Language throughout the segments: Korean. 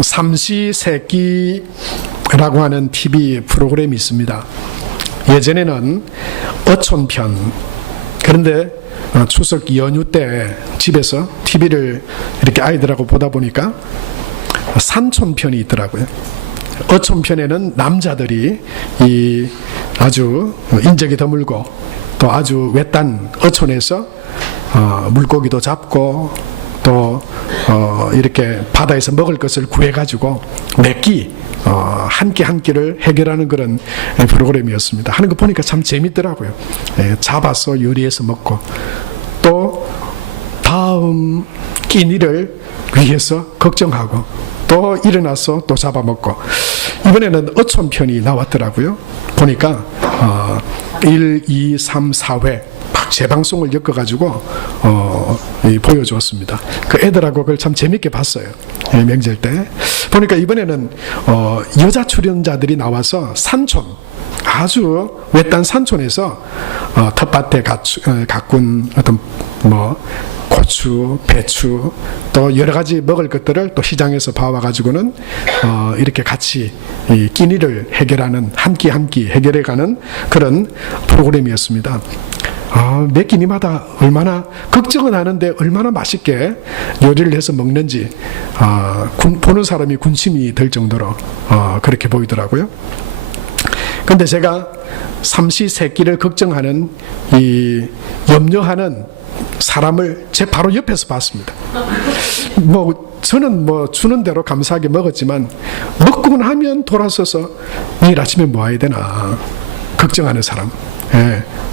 삼시세끼라고 하는 TV 프로그램이 있습니다. 예전에는 어촌편, 그런데 추석 연휴 때 집에서 TV를 이렇게 아이들하고 보다 보니까 산촌편이 있더라고요. 어촌편에는 남자들이 이 아주 인적이 드물고 또 아주 외딴 어촌에서 물고기도 잡고 또 이렇게 바다에서 먹을 것을 구해가지고 몇 끼, 한 끼 한 끼를 해결하는 그런 프로그램이었습니다. 하는 거 보니까 참 재밌더라고요. 잡아서 요리해서 먹고 또 다음 끼니를 위해서 걱정하고 또 일어나서 또 잡아먹고, 이번에는 어촌편이 나왔더라고요. 보니까 1, 2, 3, 4회 막 재방송을 엮어가지고 보여주었습니다. 그 애들하고 그걸 참 재밌게 봤어요. 명절 때 보니까 이번에는 여자 출연자들이 나와서 산촌, 아주 외딴 산촌에서 텃밭에 가꾼 어떤 고추, 배추, 또 여러 가지 먹을 것들을 또 시장에서 봐와가지고는 이렇게 같이 이 끼니를 해결하는, 한 끼 한 끼 해결해가는 그런 프로그램이었습니다. 매 끼니마다 얼마나 걱정은 하는데 얼마나 맛있게 요리를 해서 먹는지 보는 사람이 군침이 들 정도로 그렇게 보이더라고요. 근데 제가 삼시세끼를 걱정하는, 이 염려하는 사람을 제 바로 옆에서 봤습니다. 저는 주는 대로 감사하게 먹었지만 먹고 나면 돌아서서 내일 아침에 뭐 해야 되나 걱정하는 사람.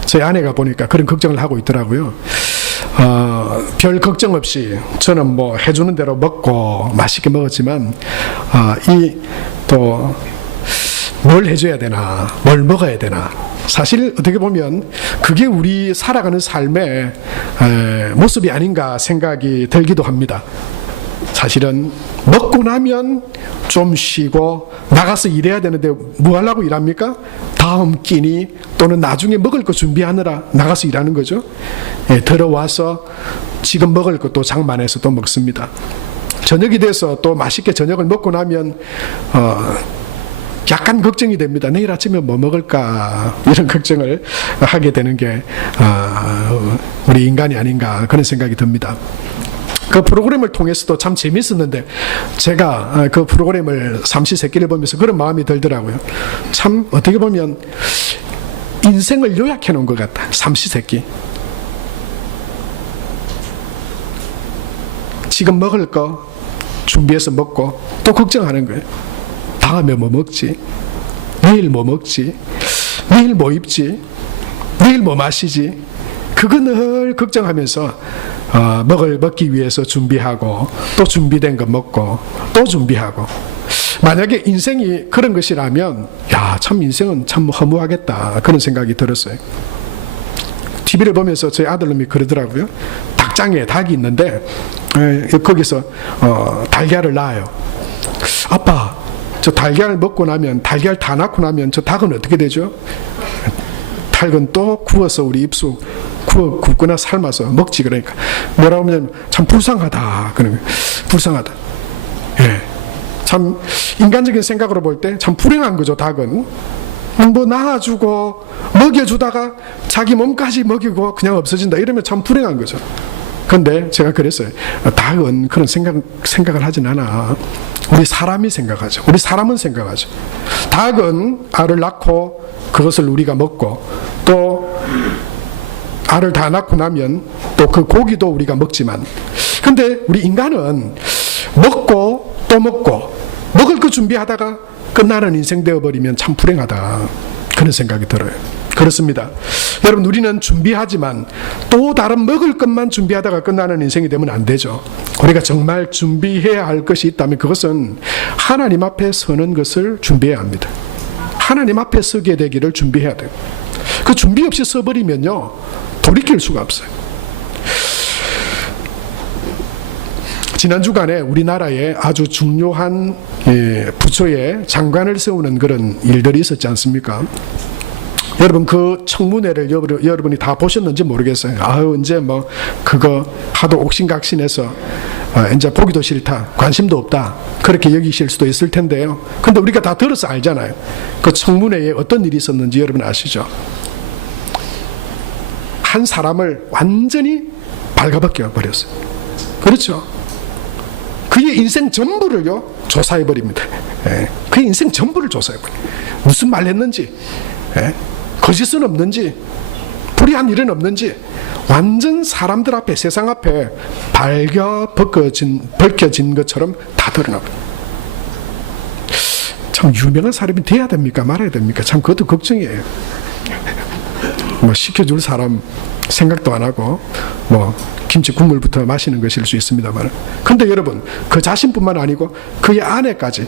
저희 아내가 보니까 그런 걱정을 하고 있더라고요. 별 걱정 없이 저는 해주는 대로 먹고 맛있게 먹었지만 또 뭘 해줘야 되나, 뭘 먹어야 되나, 사실 어떻게 보면 그게 우리 살아가는 삶의 모습이 아닌가 생각이 들기도 합니다. 사실은 먹고 나면 좀 쉬고 나가서 일해야 되는데 뭐 하려고 일합니까? 다음 끼니 또는 나중에 먹을 거 준비하느라 나가서 일하는 거죠. 들어와서 지금 먹을 것도 장만해서 또 먹습니다. 저녁이 돼서 또 맛있게 저녁을 먹고 나면 약간 걱정이 됩니다. 내일 아침에 뭐 먹을까, 이런 걱정을 하게 되는 게 우리 인간이 아닌가, 그런 생각이 듭니다. 그 프로그램을 통해서도 참 재밌었는데 제가 그 프로그램을 삼시세끼를 보면서 그런 마음이 들더라고요. 참 어떻게 보면 인생을 요약해 놓은 것 같다. 삼시세끼. 지금 먹을 거 준비해서 먹고 또 걱정하는 거예요. 다음에 뭐 먹지? 내일 뭐 먹지? 내일 뭐 입지? 내일 뭐 마시지? 그거 늘 걱정하면서 먹기 위해서 준비하고 또 준비된 거 먹고 또 준비하고, 만약에 인생이 그런 것이라면 참 인생은 참 허무하겠다, 그런 생각이 들었어요. TV를 보면서 저희 아들놈이 그러더라고요. 닭장에 닭이 있는데 거기서 달걀을 낳아요. 아빠, 저 달걀을 먹고 나면, 달걀 다 낳고 나면 저 닭은 어떻게 되죠? 닭은 또 구워서 우리 입수 굽거나 삶아서 먹지. 그러니까 뭐라고 하면 참 불쌍하다, 그러면 불쌍하다. 참 인간적인 생각으로 볼 때 참 불행한 거죠. 닭은 낳아주고 먹여주다가 자기 몸까지 먹이고 그냥 없어진다, 이러면 참 불행한 거죠. 그런데 제가 그랬어요. 닭은 그런 생각을 하진 않아. 우리 사람이 생각하죠. 우리 사람은 생각하죠. 닭은 알을 낳고 그것을 우리가 먹고 또 알을 다 낳고 나면 또 그 고기도 우리가 먹지만, 근데 우리 인간은 먹고 또 먹고 먹을 거 준비하다가 끝나는 인생 되어버리면 참 불행하다, 그런 생각이 들어요. 그렇습니다. 여러분, 우리는 준비하지만 또 다른 먹을 것만 준비하다가 끝나는 인생이 되면 안 되죠. 우리가 정말 준비해야 할 것이 있다면 그것은 하나님 앞에 서는 것을 준비해야 합니다. 하나님 앞에 서게 되기를 준비해야 돼요. 그 준비 없이 서버리면요, 돌이킬 수가 없어요. 지난 주간에 우리나라에 아주 중요한 부처에 장관을 세우는 그런 일들이 있었지 않습니까? 여러분, 그 청문회를 여러분이 다 보셨는지 모르겠어요. 언제 그거 하도 옥신각신해서 이제 보기도 싫다, 관심도 없다, 그렇게 여기실 수도 있을 텐데요. 근데 우리가 다 들어서 알잖아요. 그 청문회에 어떤 일이 있었는지 여러분 아시죠? 한 사람을 완전히 발가벗겨 버렸어요. 그렇죠? 그의 인생 전부를요 조사해 버립니다. 그의 인생 전부를 조사해 버려요. 무슨 말 했는지, 거짓은 없는지, 불의한 일은 없는지, 완전 사람들 앞에, 세상 앞에 벗겨진 것처럼 다 드러나버려요. 참 유명한 사람이 돼야 됩니까, 말아야 됩니까? 참 그것도 걱정이에요. 뭐 시켜줄 사람 생각도 안 하고 뭐 김치 국물부터 마시는 것일 수 있습니다만, 근데 여러분 그 자신뿐만 아니고 그의 아내까지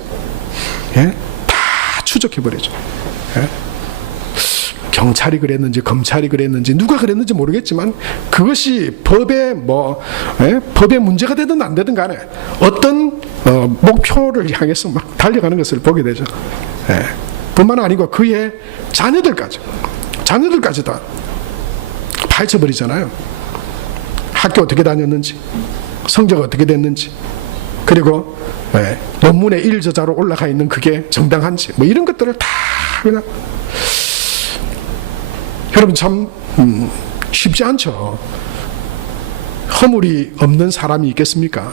다 추적해버리죠. 경찰이 그랬는지 향찰이 그랬는지 누가 그랬는지 모르겠지만 그것이 법에 문제가 되든 안 되든 간에 어떤 목표를 향해서 막 달려가는 것을 보게 되죠. 뿐만 아니고 그의 자녀들까지 다 파헤쳐버리잖아요. 학교 어떻게 다녔는지, 성적 어떻게 됐는지, 그리고 논문의 1저자로 올라가 있는 그게 정당한지, 뭐 이런 것들을 다 그냥. 여러분 참 쉽지 않죠. 허물이 없는 사람이 있겠습니까?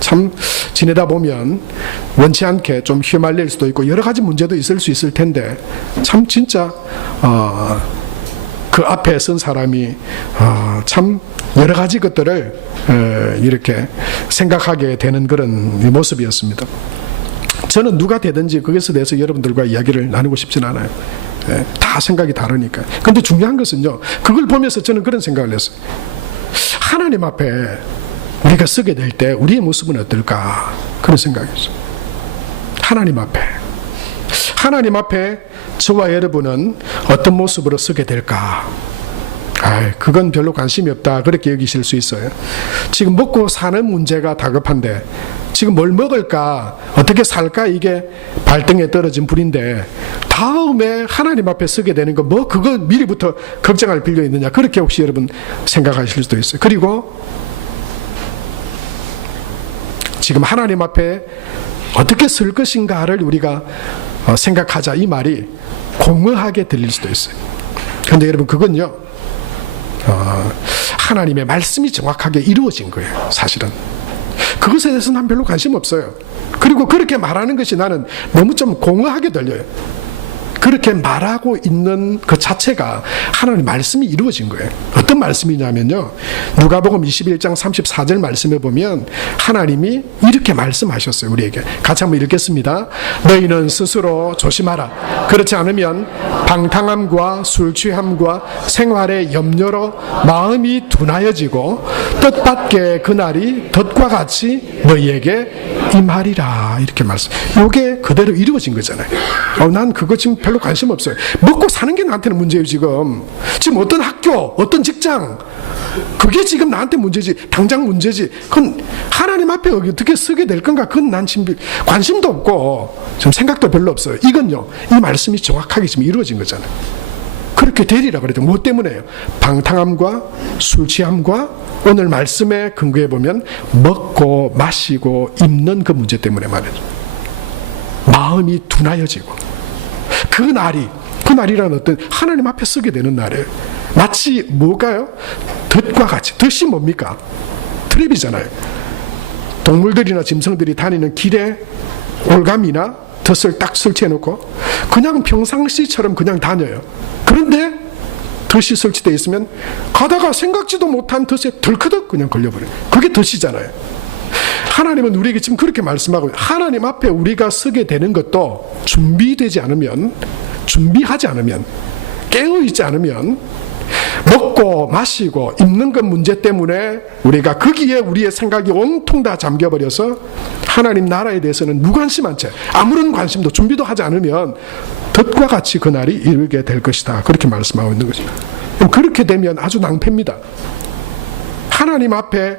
참 지내다 보면 원치 않게 좀 휘말릴 수도 있고 여러 가지 문제도 있을 수 있을 텐데, 참 진짜 그 앞에 선 사람이 참 여러 가지 것들을 이렇게 생각하게 되는 그런 모습이었습니다. 저는 누가 되든지 그것에 대해서 여러분들과 이야기를 나누고 싶진 않아요. 다 생각이 다르니까. 근데 중요한 것은요, 그걸 보면서 저는 그런 생각을 했어요. 하나님 앞에 우리가 서게 될 때 우리의 모습은 어떨까, 그런 생각이었어요. 하나님 앞에 저와 여러분은 어떤 모습으로 서게 될까? 그건 별로 관심이 없다, 그렇게 여기실 수 있어요. 지금 먹고 사는 문제가 다급한데, 지금 뭘 먹을까, 어떻게 살까, 이게 발등에 떨어진 불인데 다음에 하나님 앞에 서게 되는 거, 뭐 그거 미리부터 걱정할 필요 있느냐, 그렇게 혹시 여러분 생각하실 수도 있어요. 그리고 지금 하나님 앞에 어떻게 설 것인가를 우리가 생각하자, 이 말이 공허하게 들릴 수도 있어요. 그런데 여러분 그건요, 하나님의 말씀이 정확하게 이루어진 거예요. 사실은 그것에 대해서 난 별로 관심 없어요. 그리고 그렇게 말하는 것이 나는 너무 좀 공허하게 들려요. 그렇게 말하고 있는 그 자체가 하나님의 말씀이 이루어진 거예요. 어떤 말씀이냐면요, 누가복음 21장 34절 말씀에 보면 하나님이 이렇게 말씀하셨어요. 우리에게 같이 한번 읽겠습니다. 너희는 스스로 조심하라. 그렇지 않으면 방탕함과 술취함과 생활의 염려로 마음이 둔하여지고 뜻밖의 그날이 덫과 같이 너희에게 임하리라. 이렇게 말씀. 이게 그대로 이루어진 거잖아요. 난 그거 지금 별로 관심 없어요. 먹고 사는 게 나한테는 문제예요. 지금 어떤 학교, 어떤 직장, 그게 지금 나한테 문제지, 당장 문제지. 그건 하나님 앞에 어떻게 서게 될 건가, 그건 난 지금 관심도 없고 지금 생각도 별로 없어요. 이건요, 이 말씀이 정확하게 지금 이루어진 거잖아요. 그렇게 되리라 그래도 뭐 때문에요? 방탕함과 술취함과 오늘 말씀에 근거해 보면 먹고 마시고 입는 그 문제 때문에 말이죠. 마음이 둔하여지고, 그날이란 어떤 하나님 앞에 서게 되는 날이에요. 마치 뭐가요? 덫과 같이. 덫이 뭡니까? 트랩이잖아요. 동물들이나 짐승들이 다니는 길에 올가미나 덫을 딱 설치해 놓고 그냥 평상시처럼 그냥 다녀요. 그런데 덫이 설치되어 있으면 가다가 생각지도 못한 덫에 덜커덕 그냥 걸려버려요. 그게 덫이잖아요. 하나님은 우리에게 지금 그렇게 말씀하고, 하나님 앞에 우리가 서게 되는 것도 준비하지 않으면, 깨어있지 않으면, 먹고 마시고 입는 것 문제 때문에 우리가 거기에 우리의 생각이 온통 다 잠겨버려서 하나님 나라에 대해서는 무관심한 채, 아무런 관심도 준비도 하지 않으면 덫과 같이 그날이 이르게 될 것이다, 그렇게 말씀하고 있는 거죠. 그렇게 되면 아주 낭패입니다. 하나님 앞에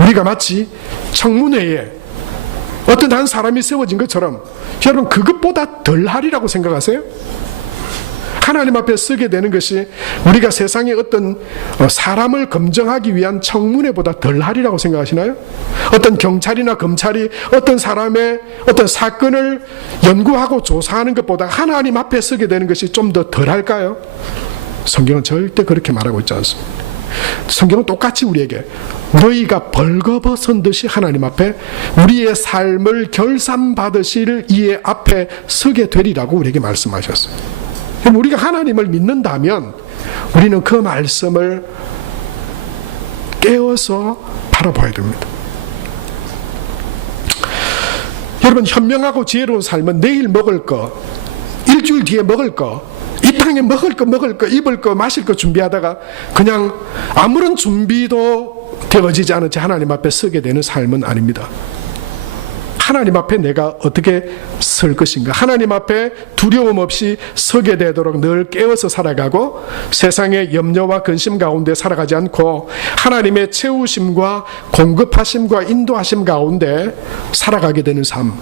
우리가 마치 청문회에 어떤 한 사람이 세워진 것처럼, 여러분 그것보다 덜 하리라고 생각하세요? 하나님 앞에 서게 되는 것이 우리가 세상의 어떤 사람을 검증하기 위한 청문회보다 덜하리라고 생각하시나요? 어떤 경찰이나 검찰이 어떤 사람의 어떤 사건을 연구하고 조사하는 것보다 하나님 앞에 서게 되는 것이 좀 더 덜할까요? 성경은 절대 그렇게 말하고 있지 않습니다. 성경은 똑같이 우리에게 너희가 벌거벗은 듯이 하나님 앞에 우리의 삶을 결산받으실 이의 앞에 서게 되리라고 우리에게 말씀하셨어요. 그럼 우리가 하나님을 믿는다면 우리는 그 말씀을 깨어서 바라봐야 됩니다. 여러분, 현명하고 지혜로운 삶은 내일 먹을 거, 일주일 뒤에 먹을 거, 이 땅에 먹을 거, 입을 거, 마실 거 준비하다가 그냥 아무런 준비도 되어지지 않은 채 하나님 앞에 서게 되는 삶은 아닙니다. 하나님 앞에 내가 어떻게 설 것인가, 하나님 앞에 두려움 없이 서게 되도록 늘 깨어서 살아가고 세상의 염려와 근심 가운데 살아가지 않고 하나님의 채우심과 공급하심과 인도하심 가운데 살아가게 되는 삶.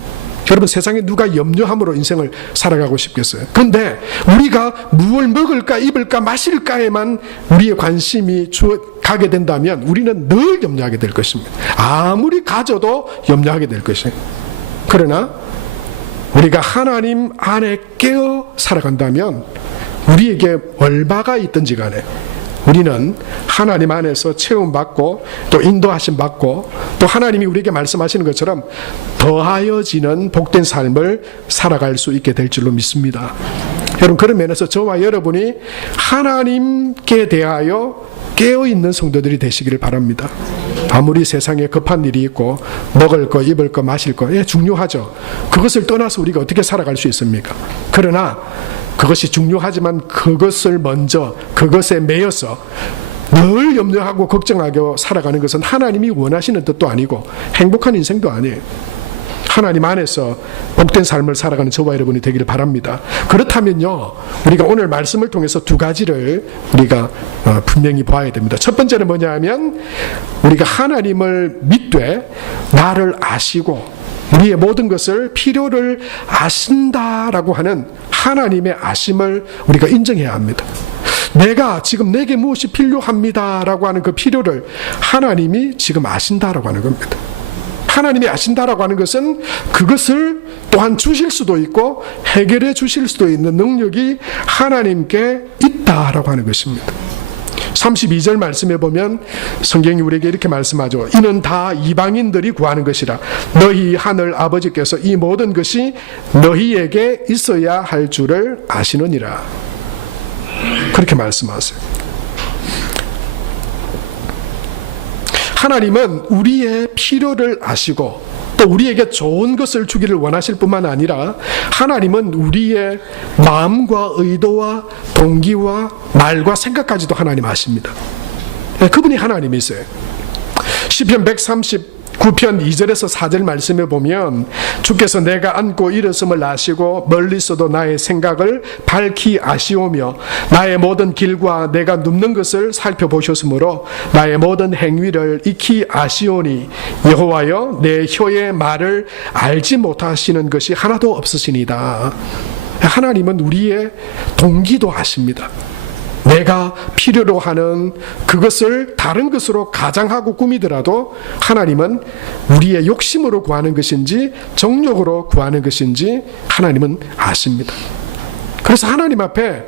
여러분, 세상에 누가 염려함으로 인생을 살아가고 싶겠어요? 그런데 우리가 무엇을 먹을까, 입을까, 마실까에만 우리의 관심이 가게 된다면 우리는 늘 염려하게 될 것입니다. 아무리 가져도 염려하게 될 것이에요. 그러나 우리가 하나님 안에 깨어 살아간다면 우리에게 얼마가 있든지 간에 우리는 하나님 안에서 채움받고 또 인도하심 받고 또 하나님이 우리에게 말씀하시는 것처럼 더하여지는 복된 삶을 살아갈 수 있게 될 줄로 믿습니다. 여러분, 그런 면에서 저와 여러분이 하나님께 대하여 깨어있는 성도들이 되시기를 바랍니다. 아무리 세상에 급한 일이 있고 먹을 거, 입을 거, 마실 거, 중요하죠. 그것을 떠나서 우리가 어떻게 살아갈 수 있습니까? 그러나 그것이 중요하지만 그것을 먼저 그것에 매여서 늘 염려하고 걱정하고 살아가는 것은 하나님이 원하시는 뜻도 아니고 행복한 인생도 아니에요. 하나님 안에서 복된 삶을 살아가는 저와 여러분이 되기를 바랍니다. 그렇다면요, 우리가 오늘 말씀을 통해서 두 가지를 우리가 분명히 봐야 됩니다. 첫 번째는 뭐냐 하면 우리가 하나님을 믿되 나를 아시고 우리의 모든 것을 필요를 아신다라고 하는 하나님의 아심을 우리가 인정해야 합니다. 내가 지금 내게 무엇이 필요합니다라고 하는 그 필요를 하나님이 지금 아신다라고 하는 겁니다. 하나님이 아신다라고 하는 것은 그것을 또한 주실 수도 있고 해결해 주실 수도 있는 능력이 하나님께 있다라고 하는 것입니다. 32절 말씀에 보면 성경이 우리에게 이렇게 말씀하죠. 이는 다 이방인들이 구하는 것이라. 너희 하늘 아버지께서 이 모든 것이 너희에게 있어야 할 줄을 아시느니라. 그렇게 말씀하세요. 하나님은 우리의 필요를 아시고 또 우리에게 좋은 것을 주기를 원하실 뿐만 아니라 하나님은 우리의 마음과 의도와 동기와 말과 생각까지도 하나님 아십니다. 그분이 하나님이세요. 시편 139편 2절에서 4절 말씀에 보면 주께서 내가 앉고 일었음을 아시고 멀리서도 나의 생각을 밝히 아시오며 나의 모든 길과 내가 눕는 것을 살펴보셨으므로 나의 모든 행위를 익히 아시오니 여호와여 내 혀의 말을 알지 못하시는 것이 하나도 없으시니다. 하나님은 우리의 동기도 아십니다. 내가 필요로 하는 그것을 다른 것으로 가장하고 꾸미더라도 하나님은 우리의 욕심으로 구하는 것인지 정욕으로 구하는 것인지 하나님은 아십니다. 그래서 하나님 앞에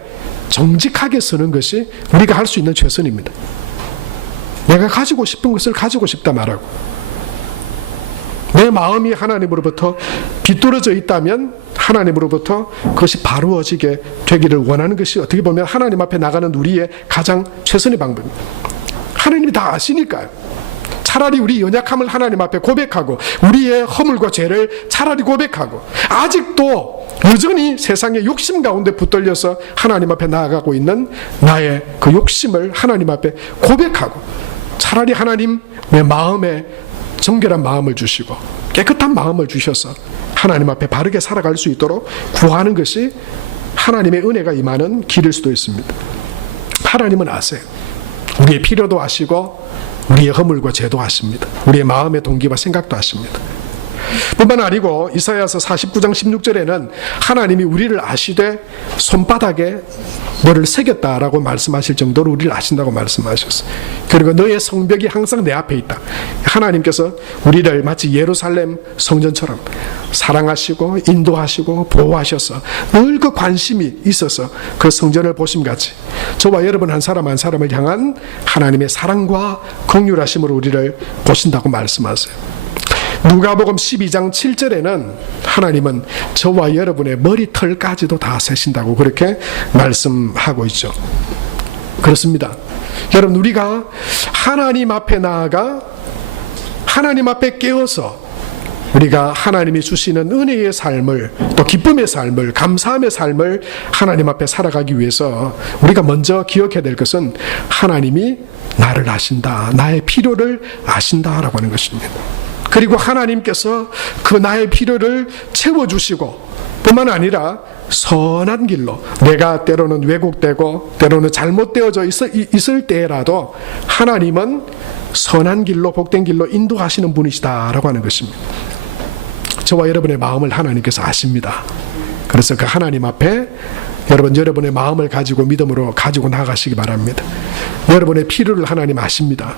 정직하게 서는 것이 우리가 할 수 있는 최선입니다. 내가 가지고 싶은 것을 가지고 싶다 말하고 내 마음이 하나님으로부터 비뚤어져 있다면 하나님으로부터 그것이 바루어지게 되기를 원하는 것이 어떻게 보면 하나님 앞에 나가는 우리의 가장 최선의 방법입니다. 하나님이 다 아시니까요. 차라리 우리 연약함을 하나님 앞에 고백하고 우리의 허물과 죄를 차라리 고백하고 아직도 여전히 세상의 욕심 가운데 붙들려서 하나님 앞에 나아가고 있는 나의 그 욕심을 하나님 앞에 고백하고 차라리 하나님 내 마음에 정결한 마음을 주시고 깨끗한 마음을 주셔서 하나님 앞에 바르게 살아갈 수 있도록 구하는 것이 하나님의 은혜가 임하는 길일 수도 있습니다. 하나님은 아세요. 우리의 필요도 아시고 우리의 허물과 죄도 아십니다. 우리의 마음의 동기와 생각도 아십니다. 뿐만 아니고 이사야서 49장 16절에는 하나님이 우리를 아시되 손바닥에 너를 새겼다라고 말씀하실 정도로 우리를 아신다고 말씀하셨어요. 그리고 너의 성벽이 항상 내 앞에 있다. 하나님께서 우리를 마치 예루살렘 성전처럼 사랑하시고 인도하시고 보호하셔서 늘 그 관심이 있어서 그 성전을 보심같이 저와 여러분 한 사람 한 사람을 향한 하나님의 사랑과 긍휼하심으로 우리를 보신다고 말씀하세요. 누가복음 12장 7절에는 하나님은 저와 여러분의 머리털까지도 다 세신다고 그렇게 말씀하고 있죠. 그렇습니다. 여러분, 우리가 하나님 앞에 나아가 하나님 앞에 깨어서 우리가 하나님이 주시는 은혜의 삶을, 또 기쁨의 삶을, 감사함의 삶을 하나님 앞에 살아가기 위해서 우리가 먼저 기억해야 될 것은 하나님이 나를 아신다, 나의 필요를 아신다라고 하는 것입니다. 그리고 하나님께서 그 나의 필요를 채워주시고 뿐만 아니라 선한 길로, 내가 때로는 왜곡되고 때로는 잘못되어져 있을 때라도 하나님은 선한 길로, 복된 길로 인도하시는 분이시다라고 하는 것입니다. 저와 여러분의 마음을 하나님께서 아십니다. 그래서 그 하나님 앞에 여러분의 마음을 가지고 믿음으로 가지고 나가시기 바랍니다. 여러분의 필요를 하나님 아십니다.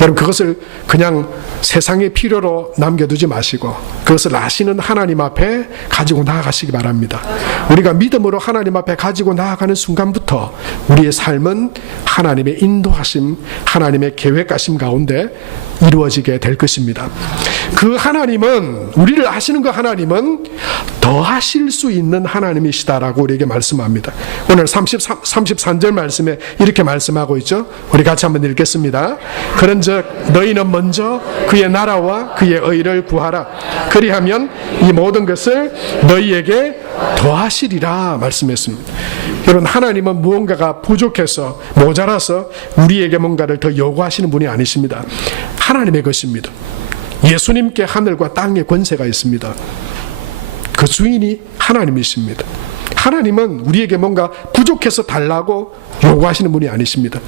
여러분, 그것을 그냥 세상의 필요로 남겨두지 마시고 그것을 아시는 하나님 앞에 가지고 나아가시기 바랍니다. 우리가 믿음으로 하나님 앞에 가지고 나아가는 순간부터 우리의 삶은 하나님의 인도하심, 하나님의 계획하심 가운데 이루어지게 될 것입니다. 그 하나님은, 우리를 아시는 그 하나님은 더 하실 수 있는 하나님이시다라고 우리에게 말씀합니다. 오늘 33절 말씀에 이렇게 말씀하고 있죠. 우리 같이 한번 읽겠습니다. 그런즉 너희는 먼저 그의 나라와 그의 의를 구하라. 그리하면 이 모든 것을 너희에게 더하시리라 말씀했습니다. 여러분, 하나님은 무언가가 부족해서, 모자라서 우리에게 뭔가를 더 요구하시는 분이 아니십니다. 하나님의 것입니다. 예수님께 하늘과 땅의 권세가 있습니다. 그 주인이 하나님이십니다. 하나님은 우리에게 뭔가 부족해서 달라고 요구하시는 분이 아니십니다.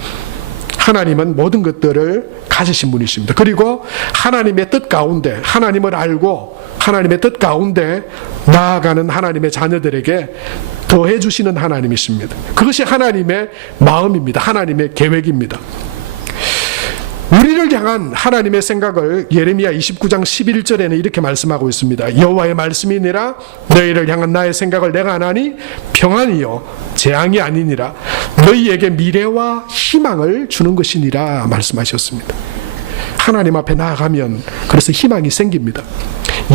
하나님은 모든 것들을 가지신 분이십니다. 그리고 하나님의 뜻 가운데, 하나님을 알고 하나님의 뜻 가운데 나아가는 하나님의 자녀들에게 더해 주시는 하나님이십니다. 그것이 하나님의 마음입니다. 하나님의 계획입니다. 우리를 향한 하나님의 생각을 예레미야 29장 11절에는 이렇게 말씀하고 있습니다. 여호와의 말씀이니라. 너희를 향한 나의 생각을 내가 아나니 평안이요 재앙이 아니니라. 너희에게 미래와 희망을 주는 것이니라 말씀하셨습니다. 하나님 앞에 나아가면 그래서 희망이 생깁니다.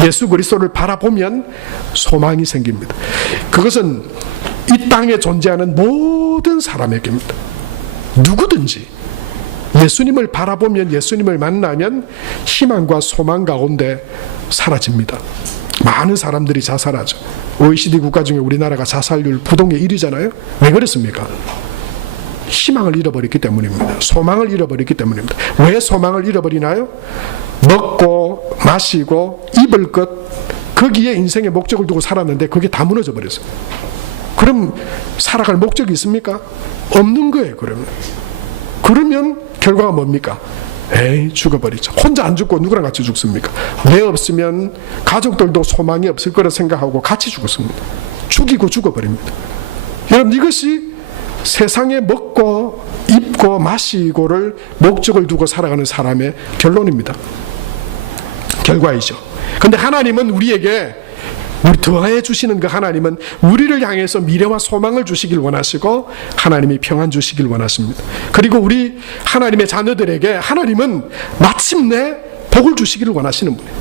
예수 그리스도를 바라보면 소망이 생깁니다. 그것은 이 땅에 존재하는 모든 사람에게입니다. 누구든지 예수님을 바라보면, 예수님을 만나면 희망과 소망 가운데 사라집니다. 많은 사람들이 자살하죠. OECD 국가 중에 우리나라가 자살률 부동의 1위잖아요. 왜 그렇습니까? 희망을 잃어버렸기 때문입니다. 소망을 잃어버렸기 때문입니다. 왜 소망을 잃어버리나요? 먹고 마시고 입을 것, 거기에 인생의 목적을 두고 살았는데 그게 다 무너져 버렸어요. 그럼 살아갈 목적이 있습니까? 없는 거예요. 그러면 결과가 뭡니까? 죽어버리죠. 혼자 안 죽고 누구랑 같이 죽습니까? 내 없으면 가족들도 소망이 없을 거라 생각하고 같이 죽었습니다. 죽이고 죽어버립니다. 여러분, 이것이 세상에 먹고 입고 마시고를 목적을 두고 살아가는 사람의 결론입니다. 결과이죠. 그런데 하나님은 우리에게, 우리 더해 주시는 그 하나님은 우리를 향해서 미래와 소망을 주시길 원하시고 하나님이 평안 주시길 원하십니다. 그리고 우리 하나님의 자녀들에게 하나님은 마침내 복을 주시기를 원하시는 분이에요.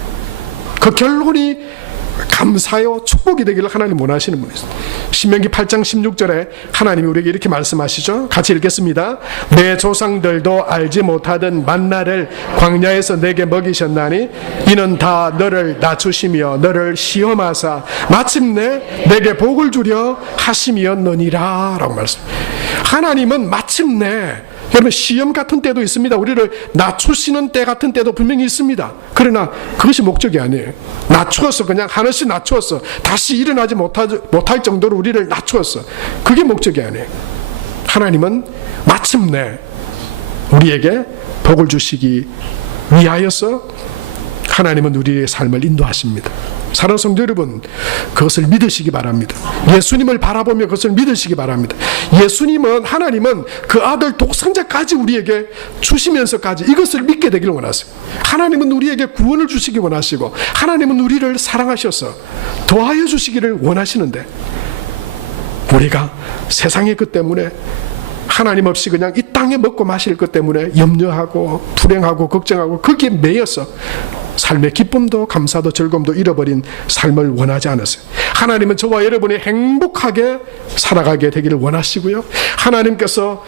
그 결론이 감사요 축복이 되기를 하나님 원하시는 분이죠. 신명기 8장 16절에 하나님이 우리에게 이렇게 말씀하시죠. 같이 읽겠습니다. 내 조상들도 알지 못하던 만나를 광야에서 내게 먹이셨나니 이는 다 너를 낮추시며 너를 시험하사 마침내 내게 복을 주려 하심이었느니라 라고 말씀합니다. 하나님은 마침내, 여러분, 시험 같은 때도 있습니다. 우리를 낮추시는 때 같은 때도 분명히 있습니다. 그러나 그것이 목적이 아니에요. 낮추어서, 그냥 하나씩 낮추어서 다시 일어나지 못할 정도로 우리를 낮추었어. 그게 목적이 아니에요. 하나님은 마침내 우리에게 복을 주시기 위하여서 하나님은 우리의 삶을 인도하십니다. 사랑하는 성도 여러분, 그것을 믿으시기 바랍니다. 예수님을 바라보며 그것을 믿으시기 바랍니다. 예수님은, 하나님은 그 아들 독생자까지 우리에게 주시면서까지 이것을 믿게 되기를 원하세요. 하나님은 우리에게 구원을 주시기 원하시고, 하나님은 우리를 사랑하셔서 더하여 주시기를 원하시는데, 우리가 세상의 것 때문에, 하나님 없이 그냥 이 땅에 먹고 마실 것 때문에 염려하고 불행하고 걱정하고 거기에 매여서 삶의 기쁨도 감사도 즐거움도 잃어버린 삶을 원하지 않으세요. 하나님은 저와 여러분이 행복하게 살아가게 되기를 원하시고요, 하나님께서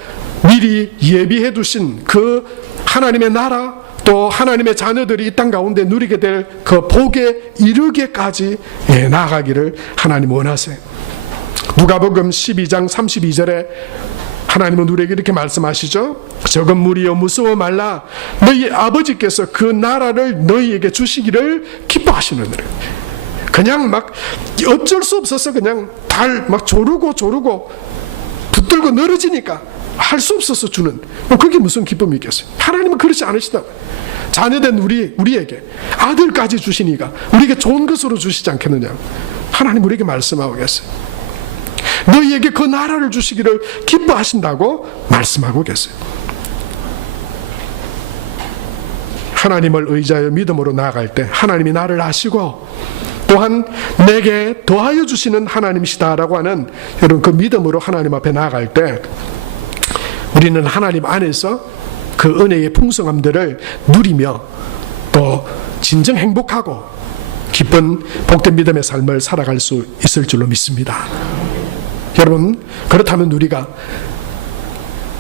미리 예비해 두신 그 하나님의 나라, 또 하나님의 자녀들이 이 땅 가운데 누리게 될 그 복에 이르게까지 나아가기를 하나님 원하세요. 누가복음 12장 32절에 하나님은 우리에게 이렇게 말씀하시죠. 적은 무리여 무서워 말라. 너희 아버지께서 그 나라를 너희에게 주시기를 기뻐하시느니라. 그냥 막 어쩔 수 없어서 그냥 막 조르고 붙들고 늘어지니까 할 수 없어서 주는, 그게 무슨 기쁨이 있겠어요. 하나님은 그렇지 않으시다고. 자녀된 우리에게 아들까지 주시니까 우리에게 좋은 것으로 주시지 않겠느냐. 하나님 우리에게 말씀하고 계세요. 너희에게 그 나라를 주시기를 기뻐하신다고 말씀하고 계세요. 하나님을 의지하여 믿음으로 나아갈 때 하나님이 나를 아시고 또한 내게 더하여 주시는 하나님이시다라고 하는, 여러분, 그 믿음으로 하나님 앞에 나아갈 때 우리는 하나님 안에서 그 은혜의 풍성함들을 누리며 또 진정 행복하고 기쁜 복된 믿음의 삶을 살아갈 수 있을 줄로 믿습니다. 여러분, 그렇다면 우리가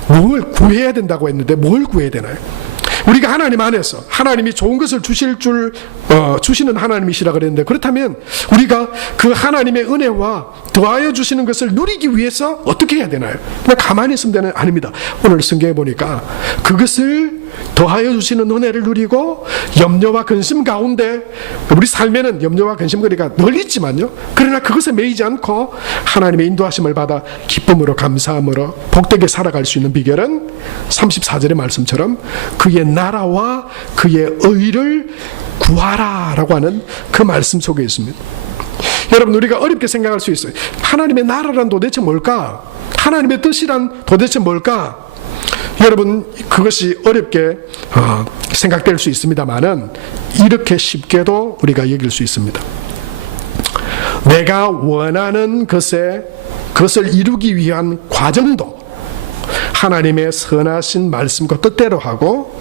뭘 구해야 된다고 했는데 뭘 구해야 되나요? 우리가 하나님 안에서 하나님이 좋은 것을 주시는 하나님이시라 그랬는데, 그렇다면 우리가 그 하나님의 은혜와 더하여 주시는 것을 누리기 위해서 어떻게 해야 되나요? 그냥 가만히 있으면 되는, 아닙니다. 오늘 성경에 보니까 그것을 더하여 주시는 은혜를 누리고 염려와 근심 가운데, 우리 삶에는 염려와 근심거리가 늘 있지만요, 그러나 그것에 매이지 않고 하나님의 인도하심을 받아 기쁨으로 감사함으로 복되게 살아갈 수 있는 비결은 34절의 말씀처럼 그의 나라와 그의 의를 구하라 라고 하는 그 말씀 속에 있습니다. 여러분, 우리가 어렵게 생각할 수 있어요. 하나님의 나라란 도대체 뭘까? 하나님의 뜻이란 도대체 뭘까? 여러분, 그것이 어렵게 생각될 수 있습니다만은 이렇게 쉽게도 우리가 여길 수 있습니다. 내가 원하는 그것을 이루기 위한 과정도 하나님의 선하신 말씀과 뜻대로 하고,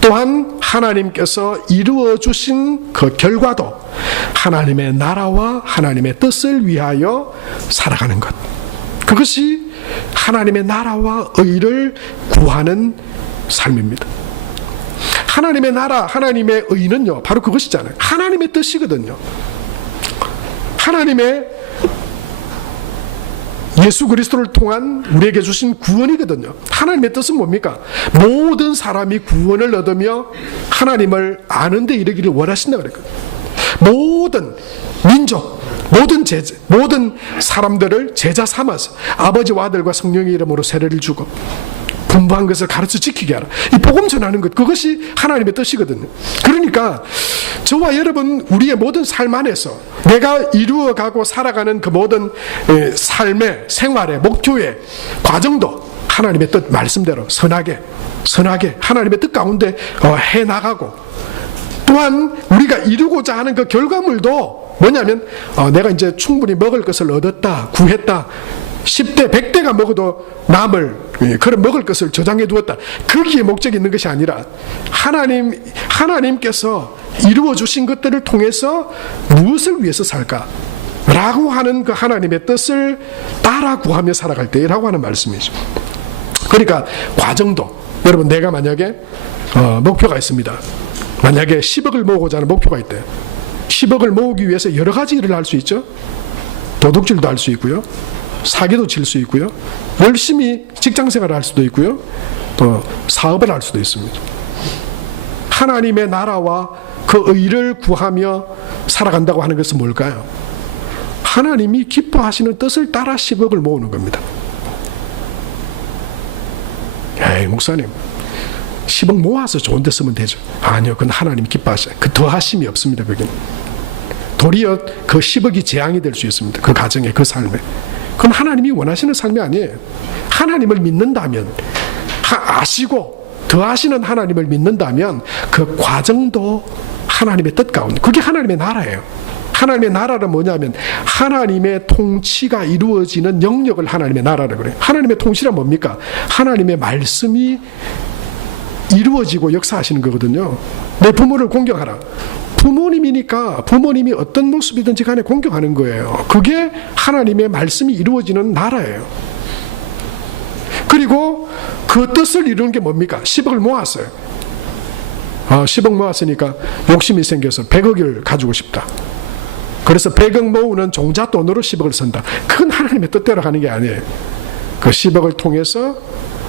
또한 하나님께서 이루어 주신 그 결과도 하나님의 나라와 하나님의 뜻을 위하여 살아가는 것, 그것이 하나님의 나라와 의를 구하는 삶입니다. 하나님의 나라, 하나님의 의는요, 바로 그것이잖아요. 하나님의 뜻이거든요. 하나님의 예수 그리스도를 통한 우리에게 주신 구원이거든요. 하나님의 뜻은 뭡니까? 모든 사람이 구원을 얻으며 하나님을 아는 데 이르기를 원하신다 그랬거든요. 모든 민족, 모든 사람들을 제자 삼아서 아버지와 아들과 성령의 이름으로 세례를 주고 분부한 것을 가르쳐 지키게 하라. 이 복음 전하는 것, 그것이 하나님의 뜻이거든요. 그러니까 저와 여러분, 우리의 모든 삶 안에서 내가 이루어가고 살아가는 그 모든 삶의, 생활의, 목표의 과정도 하나님의 뜻 말씀대로 선하게 하나님의 뜻 가운데 해나가고, 또한 우리가 이루고자 하는 그 결과물도 뭐냐면 내가 이제 충분히 먹을 것을 얻었다, 구했다, 10대 100대가 먹어도 남을 그런 먹을 것을 저장해 두었다, 거기에 목적이 있는 것이 아니라 하나님께서 이루어 주신 것들을 통해서 무엇을 위해서 살까 라고 하는 그 하나님의 뜻을 따라 구하며 살아갈 때라고 하는 말씀이죠. 그러니까 과정도, 여러분, 내가 만약에 목표가 있습니다. 만약에 10억을 모으고자 하는 목표가 있대요. 10억을 모으기 위해서 여러 가지 일을 할 수 있죠. 도둑질도 할 수 있고요, 사기도 칠 수 있고요, 열심히 직장생활을 할 수도 있고요, 또 사업을 할 수도 있습니다. 하나님의 나라와 그 의를 구하며 살아간다고 하는 것은 뭘까요? 하나님이 기뻐하시는 뜻을 따라 10억을 모으는 겁니다. 에이, 목사님, 10억 모아서 좋은 데 쓰면 되죠. 아니요, 그건 하나님이 기뻐하셔요. 그 더하심이 없습니다. 거기는 도리어 그 10억이 재앙이 될 수 있습니다. 그 가정에, 그 삶에. 그건 하나님이 원하시는 삶이 아니에요. 하나님을 믿는다면, 아시고 더하시는 하나님을 믿는다면 그 과정도 하나님의 뜻 가운데, 그게 하나님의 나라예요. 하나님의 나라는 뭐냐면 하나님의 통치가 이루어지는 영역을 하나님의 나라라고 그래요. 하나님의 통치란 뭡니까? 하나님의 말씀이 이루어지고 역사하시는 거거든요. 내 부모를 공경하라. 부모님이니까 부모님이 어떤 모습이든지 간에 공경하는 거예요. 그게 하나님의 말씀이 이루어지는 나라예요. 그리고 그 뜻을 이루는 게 뭡니까? 10억을 모았어요. 10억 모았으니까 욕심이 생겨서 100억을 가지고 싶다. 그래서 100억 모으는 종잣돈으로 10억을 쓴다. 그건 하나님의 뜻대로 가는 게 아니에요. 그 10억을 통해서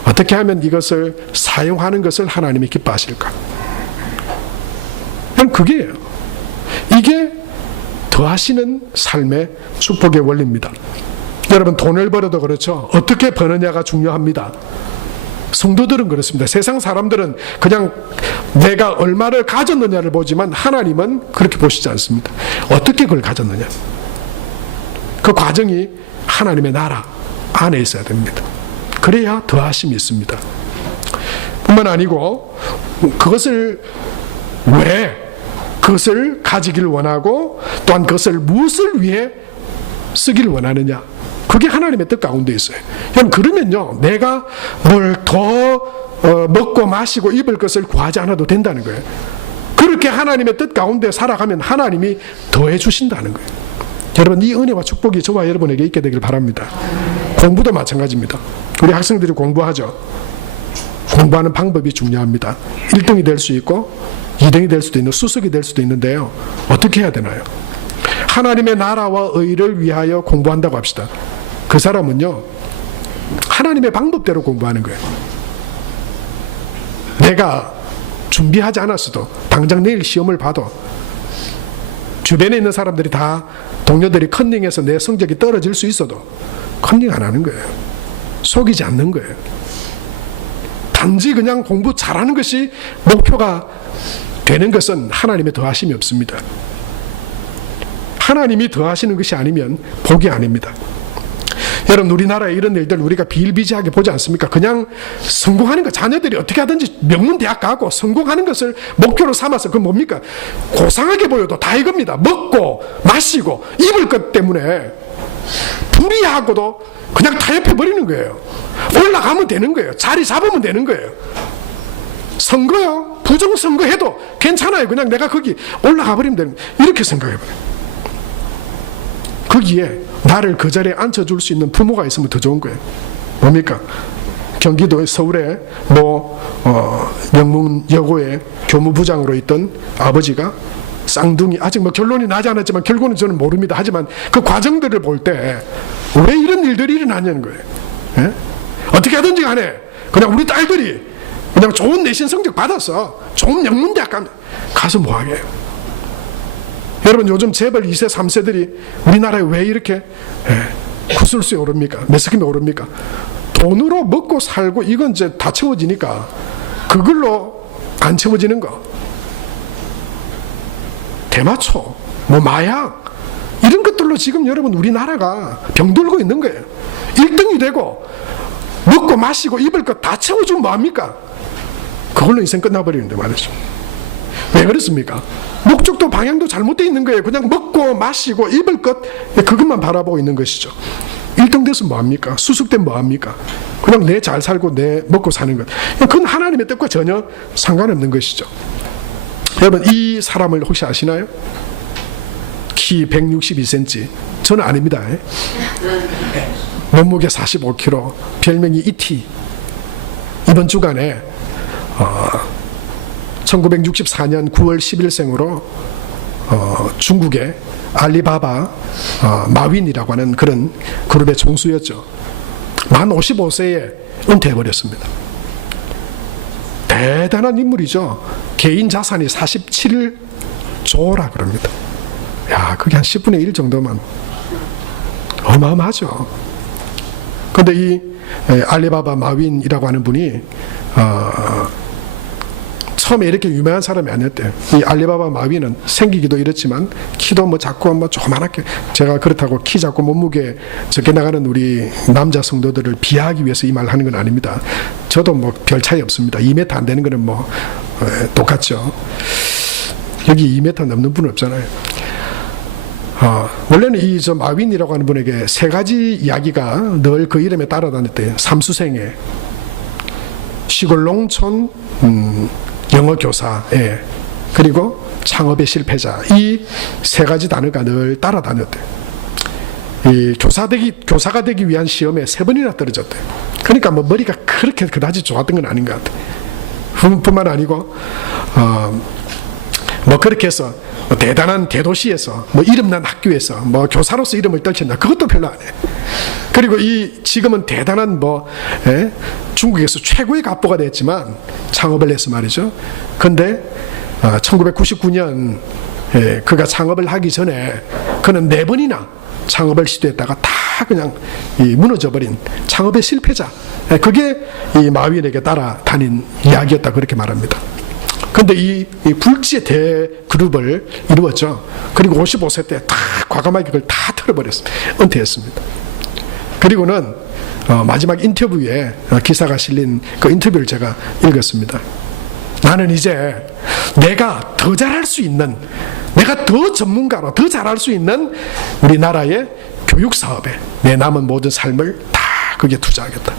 어떻게 하면 이것을 사용하는 것을 하나님이 기뻐하실까? 그럼 그게요. 이게 더하시는 삶의 축복의 원리입니다. 여러분, 돈을 벌어도 그렇죠. 어떻게 버느냐가 중요합니다. 성도들은 그렇습니다. 세상 사람들은 그냥 내가 얼마를 가졌느냐를 보지만 하나님은 그렇게 보시지 않습니다. 어떻게 그걸 가졌느냐. 그 과정이 하나님의 나라 안에 있어야 됩니다. 그래야 더하심이 있습니다. 뿐만 아니고 그것을 왜 그것을 가지기를 원하고 또한 그것을 무엇을 위해 쓰기를 원하느냐. 그게 하나님의 뜻 가운데 있어요. 그러면요, 내가 뭘 더 먹고 마시고 입을 것을 구하지 않아도 된다는 거예요. 그렇게 하나님의 뜻 가운데 살아가면 하나님이 더해 주신다는 거예요. 여러분, 이 은혜와 축복이 저와 여러분에게 있게 되길 바랍니다. 공부도 마찬가지입니다. 우리 학생들이 공부하죠. 공부하는 방법이 중요합니다. 1등이 될 수 있고 2등이 될 수도 있는, 수석이 될 수도 있는데요. 어떻게 해야 되나요? 하나님의 나라와 의를 위하여 공부한다고 합시다. 그 사람은요, 하나님의 방법대로 공부하는 거예요. 내가 준비하지 않았어도 당장 내일 시험을 봐도 주변에 있는 사람들이 다, 동료들이 컨닝해서 내 성적이 떨어질 수 있어도 컨닝 안 하는 거예요. 속이지 않는 거예요. 단지 그냥 공부 잘하는 것이 목표가 되는 것은 하나님의 더하심이 없습니다. 하나님이 더하시는 것이 아니면 복이 아닙니다. 여러분, 우리나라의 이런 일들 우리가 비일비재하게 보지 않습니까? 그냥 성공하는 것, 자녀들이 어떻게 하든지 명문대학 가고 성공하는 것을 목표로 삼아서, 그건 뭡니까? 고상하게 보여도 다 이겁니다. 먹고 마시고 입을 것 때문에 불의하고도 그냥 타협해버리는 거예요. 올라가면 되는 거예요. 자리 잡으면 되는 거예요. 선거요? 부정선거 해도 괜찮아요. 그냥 내가 거기 올라가 버리면 되는 거예요. 이렇게 생각해버려요. 거기에 나를 그 자리에 앉혀줄 수 있는 부모가 있으면 더 좋은 거예요. 뭡니까? 경기도 서울에 영문여고의 교무부장으로 있던 아버지가 쌍둥이, 아직 결론이 나지 않았지만 결과는 저는 모릅니다. 하지만 그 과정들을 볼 때 왜 이런 일들이 일어나냐는 거예요. 예? 어떻게 하든지 간에 그냥 우리 딸들이 그냥 좋은 내신 성적 받아서 좋은 영문대학 가서 뭐하게 해요. 여러분, 요즘 재벌 2세 3세들이 우리나라에 왜 이렇게 구슬수에 오릅니까? 매스컴에 오릅니까? 돈으로 먹고 살고 이건 이제 다 채워지니까 그걸로 안 채워지는 거, 대마초, 마약, 이런 것들로 지금 여러분 우리나라가 병들고 있는 거예요. 1등이 되고 먹고 마시고 입을 것 다 채워주면 뭐합니까? 그걸로 인생 끝나버리는데 말이죠. 왜 그렇습니까? 목적도 방향도 잘못되어 있는 거예요. 그냥 먹고 마시고 입을 것, 그것만 바라보고 있는 것이죠. 1등 돼서 뭐합니까? 수습되면 뭐합니까? 그냥 내 잘 살고 내 먹고 사는 것, 그건 하나님의 뜻과 전혀 상관없는 것이죠. 여러분, 이 사람을 혹시 아시나요? 키 162cm, 저는 아닙니다. 몸무게 45kg, 별명이 이티. 이번 주간에 1964년 9월 10일생으로 중국의 알리바바 마윈이라고 하는 그런 그룹의 총수였죠. 만 55세에 은퇴해버렸습니다. 대단한 인물이죠. 개인 자산이 47조라 그럽니다. 야, 그게 한 10분의 1 정도면 어마어마하죠. 그런데 이 알리바바 마윈이라고 하는 분이 처음에 이렇게 유명한 사람이 아니었대요. 이 알리바바 마위는 생기기도 이렇지만 키도 뭐 작고 뭐 조그만하게, 제가 그렇다고 키 작고 몸무게 적게 나가는 우리 남자 성도들을 비하하기 위해서 이 말 하는 건 아닙니다. 저도 뭐 별 차이 없습니다. 2m 안 되는 거는 뭐 똑같죠. 여기 2m 넘는 분은 없잖아요. 원래는 이 저 마윈이라고 하는 분에게 세 가지 이야기가 늘 그 이름에 따라다녔대요. 삼수생애, 시골 농촌 영어 교사, 그리고 창업의 실패자, 이 세 가지 단어가 늘 따라다녔대요. 이 교사가 되기 위한 시험에 3번이나 떨어졌대요. 그러니까 뭐 머리가 그렇게 그다지 좋았던 건 아닌 것 같아요. 뿐만 아니고 뭐 그렇게 해서 대단한 대도시에서 뭐 이름난 학교에서 뭐 교사로서 이름을 떨쳤나, 그것도 별로 안 해. 그리고 지금은 대단한 중국에서 최고의 갑부가 됐지만 창업을 해서 말이죠. 근데 1999년 그가 창업을 하기 전에 그는 4번이나 창업을 시도했다가 다 그냥 무너져버린 창업의 실패자, 그게 이 마윈에게 따라다닌 이야기였다, 그렇게 말합니다. 근데 이 굴지의 대그룹을 이루었죠. 그리고 55세 때 다 과감하게 그걸 다 털어버렸습니다. 은퇴했습니다. 그리고는 마지막 인터뷰에 기사가 실린 그 인터뷰를 제가 읽었습니다. 나는 이제 내가 더 잘할 수 있는, 내가 더 전문가로 더 잘할 수 있는 우리나라의 교육사업에 내 남은 모든 삶을 다 거기에 투자하겠다.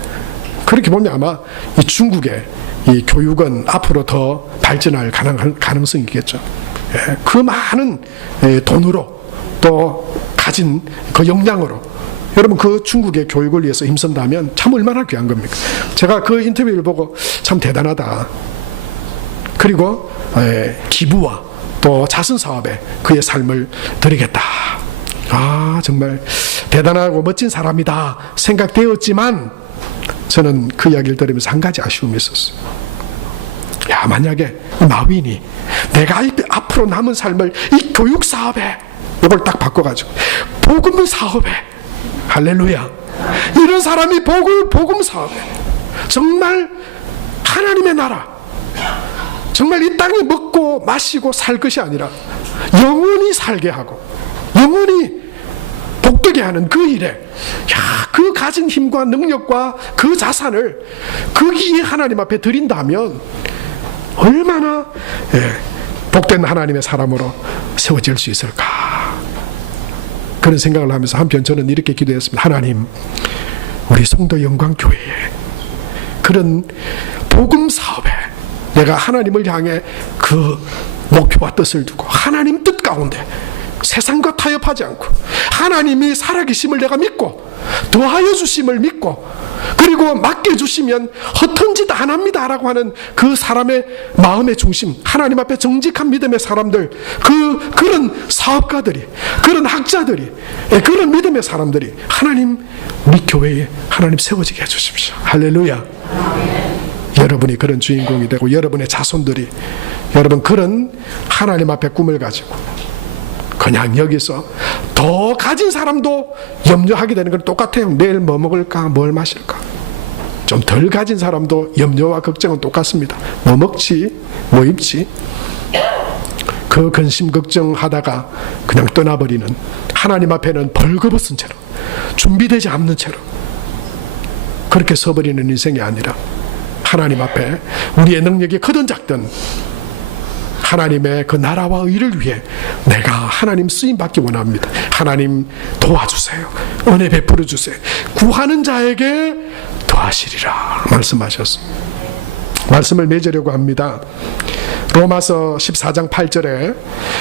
그렇게 보면 아마 이 중국의 이 교육은 앞으로 더 발전할 가능성이 있겠죠. 그 많은 돈으로 또 가진 그 역량으로 여러분 그 중국의 교육을 위해서 힘쓴다면 참 얼마나 귀한 겁니까? 제가 그 인터뷰를 보고 참 대단하다. 그리고 기부와 또 자선사업에 그의 삶을 드리겠다. 정말 대단하고 멋진 사람이다 생각되었지만 저는 그 이야기를 들으면서 한 가지 아쉬움이 있었어요. 만약에 마윈이 내가 앞으로 남은 삶을 이 교육사업에 이걸 딱 바꿔가지고 복음사업에, 할렐루야, 이런 사람이 복음사업에 정말 하나님의 나라, 정말 이 땅에 먹고 마시고 살 것이 아니라 영원히 살게 하고 영원히 복되게 하는 그 일에 그 가진 힘과 능력과 그 자산을 거기에 하나님 앞에 드린다면 얼마나 복된 하나님의 사람으로 세워질 수 있을까, 그런 생각을 하면서 한편 저는 이렇게 기도했습니다. 하나님, 우리 성도 영광교회에 그런 복음사업에 내가 하나님을 향해 그 목표와 뜻을 두고 하나님 뜻 가운데 세상과 타협하지 않고 하나님이 살아계심을 내가 믿고 더하여 주심을 믿고 그리고 맡겨주시면 허튼 짓 안 합니다 라고 하는 그 사람의 마음의 중심, 하나님 앞에 정직한 믿음의 사람들, 그런 사업가들이, 그런 학자들이, 그런 믿음의 사람들이 하나님 우리 교회에 하나님 세워지게 해주십시오. 할렐루야. 여러분이 그런 주인공이 되고 여러분의 자손들이 여러분 그런 하나님 앞에 꿈을 가지고 그냥 여기서 더 가진 사람도 염려하게 되는 건 똑같아요. 내일 뭐 먹을까, 뭘 마실까. 좀 덜 가진 사람도 염려와 걱정은 똑같습니다. 뭐 먹지, 뭐 입지. 그 근심 걱정하다가 그냥 떠나버리는, 하나님 앞에는 벌거벗은 채로, 준비되지 않는 채로 그렇게 서버리는 인생이 아니라 하나님 앞에 우리의 능력이 크든 작든 하나님의 그 나라와 의를 위해 내가 하나님 쓰임받기 원합니다. 하나님 도와주세요. 은혜 베풀어 주세요. 구하는 자에게 더하시리라 말씀하셨습니다. 말씀을 맺으려고 합니다. 로마서 14장 8절에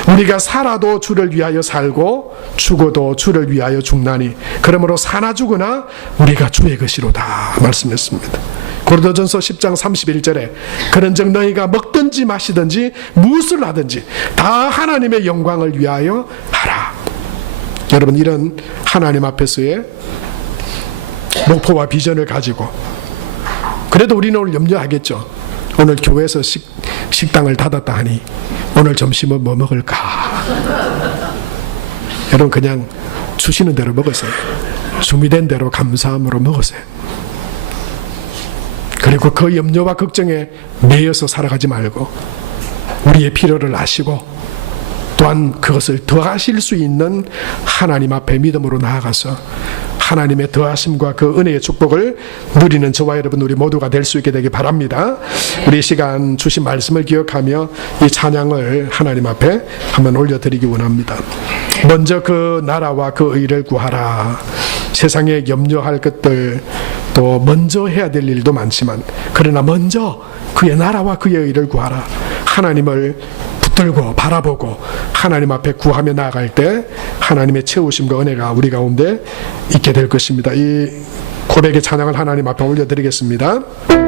우리가 살아도 주를 위하여 살고 죽어도 주를 위하여 죽나니 그러므로 사나 죽으나 우리가 주의 것이로다 말씀했습니다. 고린도전서 10장 31절에 그런즉 너희가 먹든지 마시든지 무엇을 하든지 다 하나님의 영광을 위하여 하라. 여러분 이런 하나님 앞에서의 목표와 비전을 가지고 그래도 우리는 오늘 염려하겠죠. 오늘 교회에서 식당을 닫았다 하니 오늘 점심은 뭐 먹을까. 여러분 그냥 주시는 대로 먹으세요. 준비된 대로 감사함으로 먹으세요. 그리고 그 염려와 걱정에 매여서 살아가지 말고 우리의 필요를 아시고 또한 그것을 더하실 수 있는 하나님 앞에 믿음으로 나아가서 하나님의 더하심과 그 은혜의 축복을 누리는 저와 여러분 우리 모두가 될 수 있게 되기 바랍니다. 우리 이 시간 주신 말씀을 기억하며 이 찬양을 하나님 앞에 한번 올려드리기 원합니다. 먼저 그 나라와 그 의를 구하라. 세상에 염려할 것들 또 먼저 해야 될 일도 많지만 그러나 먼저 그의 나라와 그의 의를 구하라. 하나님을 붙들고 바라보고 하나님 앞에 구하며 나아갈 때 하나님의 채우심과 은혜가 우리 가운데 있게 될 것입니다. 이 고백의 찬양을 하나님 앞에 올려드리겠습니다.